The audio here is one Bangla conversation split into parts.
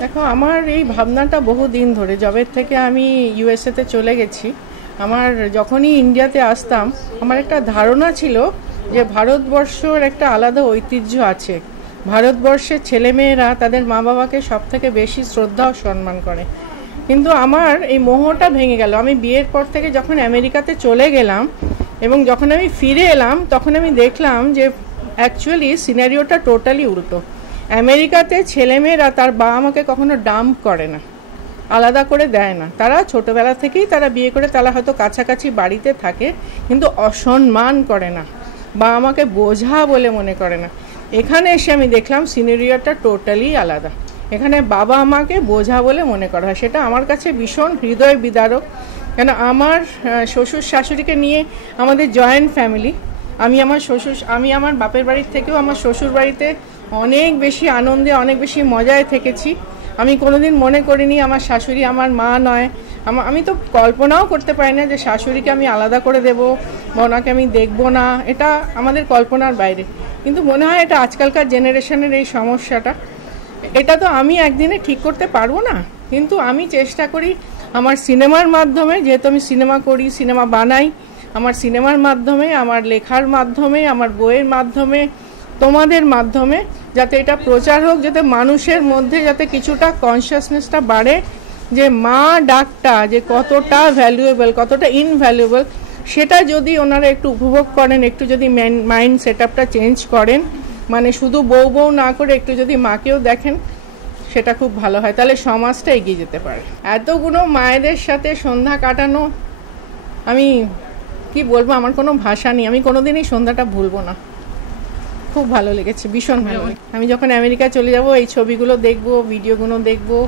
দেখো, আমার এই ভাবনাটা বহু দিন ধরে, জবের থেকে আমি ইউএসএতে চলে গেছি। আমার যখনই ইন্ডিয়াতে আসতাম, আমার একটা ধারণা ছিল যে ভারতবর্ষের একটা আলাদা ঐতিহ্য আছে। ভারতবর্ষের ছেলেমেয়েরা তাদের মা বাবাকে সব থেকে বেশি শ্রদ্ধা ও সম্মান করে। কিন্তু আমার এই মোহটা ভেঙে গেল। আমি বিয়ের পর থেকে যখন আমেরিকাতে চলে গেলাম এবং যখন আমি ফিরে এলাম, তখন আমি দেখলাম যে অ্যাকচুয়ালি সিনারিওটা টোটালি উল্টো। আমেরিকাতে ছেলেমেয়েরা তার বাবা মাকে কখনো ডাম্প করে না, আলাদা করে দেয় না। তারা ছোটোবেলা থেকেই তারা বিয়ে করে, তারা হয়তো কাছাকাছি বাড়িতে থাকে, কিন্তু অসম্মান করে না, বাবা মাকে বোঝা বলে মনে করে না। এখানে এসে আমি দেখলাম সিনারিওটা টোটালি আলাদা। এখানে বাবা মাকে বোঝা বলে মনে করা হয়। সেটা আমার কাছে ভীষণ হৃদয় বিদারক। কেন, আমার শ্বশুর শাশুড়িকে নিয়ে আমাদের জয়েন্ট ফ্যামিলি। আমি আমার বাপের বাড়ির থেকেও আমার শ্বশুর বাড়িতে অনেক বেশি আনন্দে, অনেক বেশি মজায় থেকেছি। আমি কোনোদিন মনে করিনি আমার শাশুড়ি আমার মা নয়। আমি তো কল্পনাও করতে পারি না যে শাশুড়িকে আমি আলাদা করে দেবো বা ওনাকে আমি দেখবো না। এটা আমাদের কল্পনার বাইরে। কিন্তু মনে হয় এটা আজকালকার জেনারেশনের এই সমস্যাটা, এটা তো আমি একদিনে ঠিক করতে পারবো না। কিন্তু আমি চেষ্টা করি আমার সিনেমার মাধ্যমে, যেহেতু আমি সিনেমা করি, সিনেমা বানাই, আমার সিনেমার মাধ্যমে, আমার লেখার মাধ্যমে, আমার বইয়ের মাধ্যমে, তোমাদের মাধ্যমে যাতে এটা প্রচার হোক, যাতে মানুষের মধ্যে যাতে কিছুটা কনসিয়াসনেসটা বাড়ে যে মা ডাকটা যে কতটা ভ্যালুয়েবল, কতটা ইনভ্যালুয়েবল, সেটা যদি ওনারা একটু উপভোগ করেন, একটু যদি মাইন্ড সেট আপটা চেঞ্জ করেন, মানে শুধু বউ বউ না করে একটু যদি মাকেও দেখেন, সেটা খুব ভালো হয়। তাহলে সমাজটা এগিয়ে যেতে পারে। এতগুলো মায়েদের সাথে সন্ধ্যা কাটানো, আমি কি বলবো, আমার কোনো ভাষা নেই। আমি কোনোদিনই সন্ধ্যাটা ভুলবো না। খুব ভালো লেগেছে, ভীষণ ভালো। আমি যখন আমেরিকা চলে যাব এই ছবিগুলো দেখবো, ভিডিওগুলো দেখবো,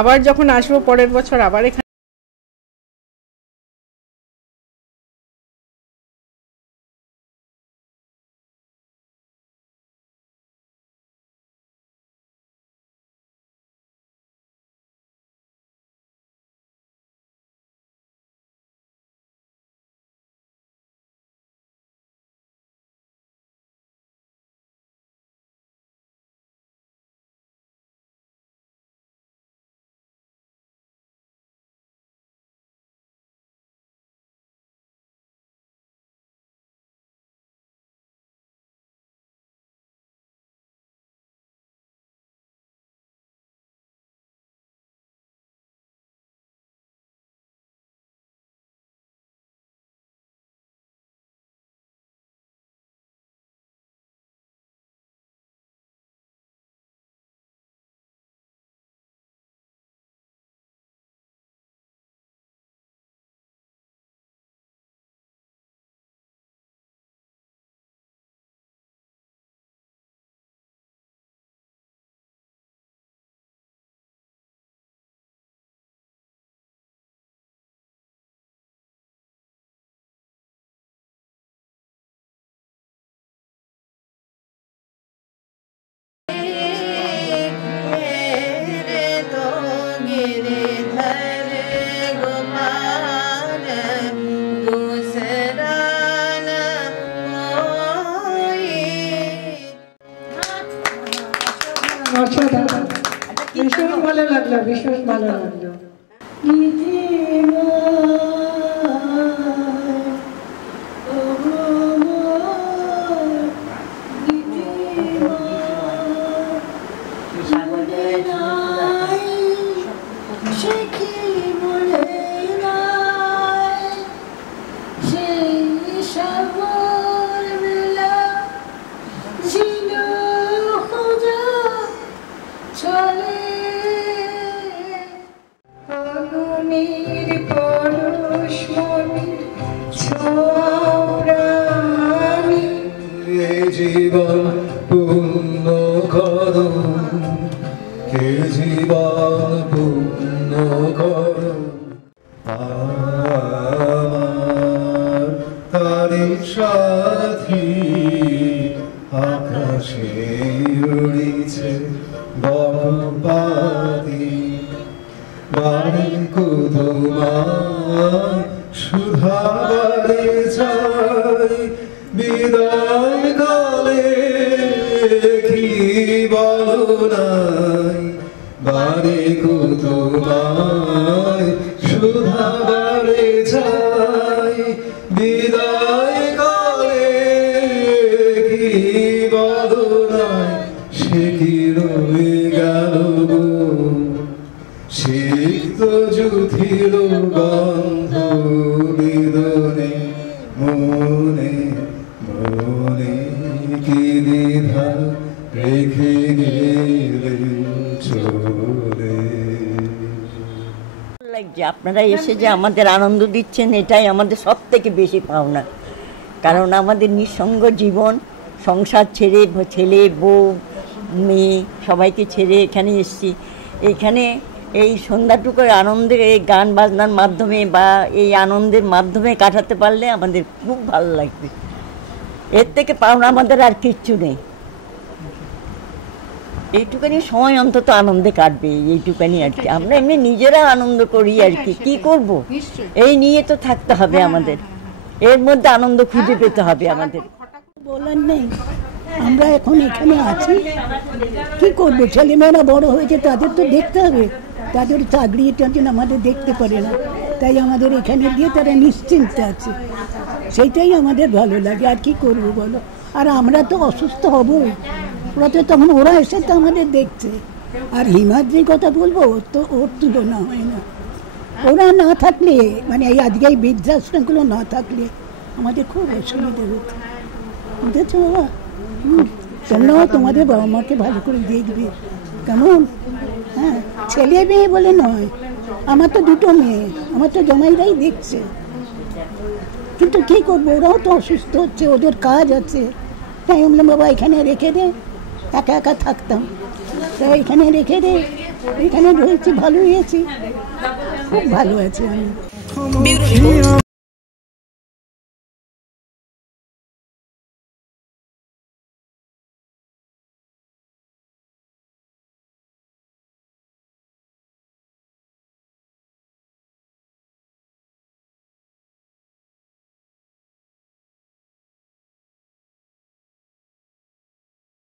আবার যখন আসবো পরের বছর আবার এখানে ভীষণ ভালো লাগলো, ভীষণ ভালো লাগলো। জীবন পূর্ণ করো, হে জীবন পূর্ণ করো। আমার তারিখ সাথী আকাশে উড়িছে বনপাতি, বাড়ি কুদুমায় সুধারে যায় বিদায় কালে কি বলো নাই, বাড়ি চাই বিদায় কালে কি বদনায় সে কি রয়ে গেল গো সিক্ত যুথির গন্ধ বিদনে মনে মনে কি দ্বিধা রেখে গেলে চলে। লাগছে আপনারা এসে যে আমাদের আনন্দ দিচ্ছেন, এটাই আমাদের সব থেকে বেশি পাওনা। কারণ আমাদের নিঃসঙ্গ জীবন, সংসার ছেড়ে ছেলে বউ মেয়ে সবাইকে ছেড়ে এখানে এসেছি। এখানে এই সন্ধ্যাটুকুর আনন্দে এই গান বাজনার মাধ্যমে বা এই আনন্দের মাধ্যমে কাটাতে পারলে আমাদের খুব ভালো লাগবে। এর থেকে পাওনা আমাদের আর কিচ্ছু নেই। এইটুখানি সময় অন্তত আনন্দে কাটবে, এইটুখানি আর কি। আমরা এমনি নিজেরা আনন্দ করি আর কি, কি করব, এই নিয়ে তো থাকতে হবে আমাদের, এর মধ্যে আনন্দ খুঁজে পেতে হবে আমাদের। বলার নেই, আমরা এখন এখানে আছি, কি করবো, ছেলেমেয়েরা বড় হয়েছে, তাদের তো দেখতে হবে, তাদের চাকরি টাকরি আমাদের দেখতে পারে না, তাই আমাদের এখানে দিয়ে তারা নিশ্চিন্তে আছে, সেইটাই আমাদের ভালো লাগে। আর কি করবো বলো, আর আমরা তো অসুস্থ হবই, ওরা তো তখন ওরা এসে তো আমাদের দেখছে। আর হিমাদ্রির কথা বলবো, ওর তুলনা হয় না। ওরা না থাকলে, মানে এই আজকে এই বৃদ্ধাশ্রমগুলো না থাকলে আমাদের খুব অসুবিধা হতো, বুঝেছো বাবা? তোমরাও তোমাদের বাবা মাকে ভালো করে দেখবে, কেমন? হ্যাঁ, ছেলে মেয়ে বলে নয়, আমার তো দুটো মেয়ে, আমার তো জামাইরাই দেখছে, কিন্তু কী করবো, ওরাও তো অসুস্থ হচ্ছে, ওদের কাজ আছে। তাই বললাম বাবা এখানে রেখে দে, একা একা থাকতাম, তাই এখানে রেখে দে, এখানে রয়েছি, ভালো হয়েছি, খুব ভালো আছি আমি।